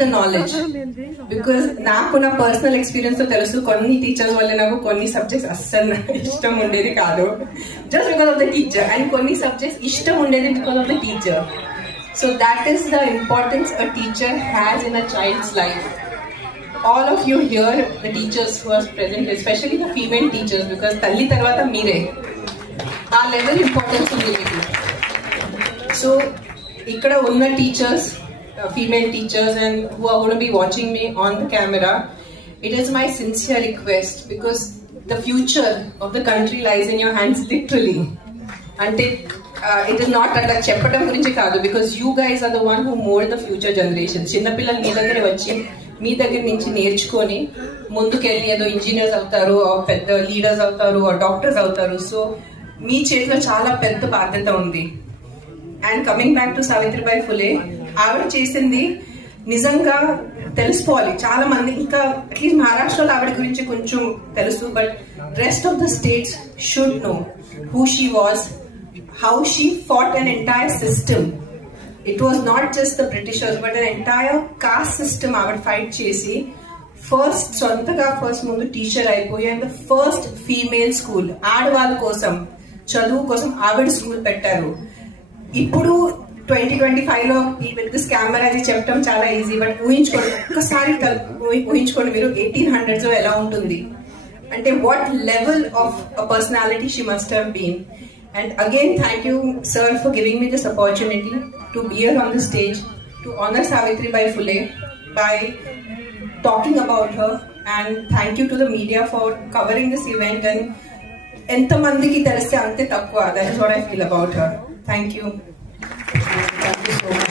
the knowledge, because నాకు నా personal experience తో తెలుసు కొన్ని టీచర్స్ వల్ల నాకు కొన్ని సబ్జెక్ట్స్ అస్సలు ఇష్టం ఉండేది కాదు, just because of the teacher, and కొన్ని సబ్జెక్ట్స్ ఇష్టం ఉండేది because of the teacher. So that is the importance a teacher has in a child's life. All of you here, the teachers who are present, especially the female teachers, because talli tarvata meere aa level importance undi meeku. So ikkada unna teachers, female teachers, and who are going to be watching me on the camera, it is my sincere request, because the future of the country lies in your hands, literally. Ante it is not anta cheppadam gurinchi kaadu, because you guys are the one who mold the future generations. Chinna pillalu mee daggare vachi మీ దగ్గర నుంచి నేర్చుకొని ముందుకెళ్ళి ఏదో engineers అవుతారు, పెద్ద leaders అవుతారు, doctors అవుతారు. So మీ చేతిలో చాలా పెద్ద బాధ్యత ఉంది. And coming back to Savitribai Phule, ఆవిడ చేసింది నిజంగా తెలుసుకోవాలి చాలా మంది. ఇంకా అట్లీస్ట్ మహారాష్ట్రలో ఆవిడ గురించి కొంచెం తెలుసు, but rest of the states should know who she was, how she fought an entire system. It was not just the Britishers, but an entire caste system ఆవిడ ఫైట్ చేసి ఫస్ట్ ముందు టీచర్ అయిపోయి, and the first female school ఆడవాళ్ళ కోసం చదువు కోసం ఆవిడ school పెట్టారు. ఇప్పుడు 2025 లో విత్ దిస్ కెమెరా అది చెప్పడం చాలా ఈజీ, బట్ ఊహించుకోండి, ఒక్కసారి ఊహించుకోండి మీరు 1800s లో ఎలా ఉంటుంది అంటే what level of personality she must have been. And again, thank you, sir, for giving me this opportunity to be here on the stage to honor Savitribai Phule by talking about her. And thank you to the media for covering this event. And enta mandiki teliste ante takwa. That is what I feel about her. Thank you. Thank you so much.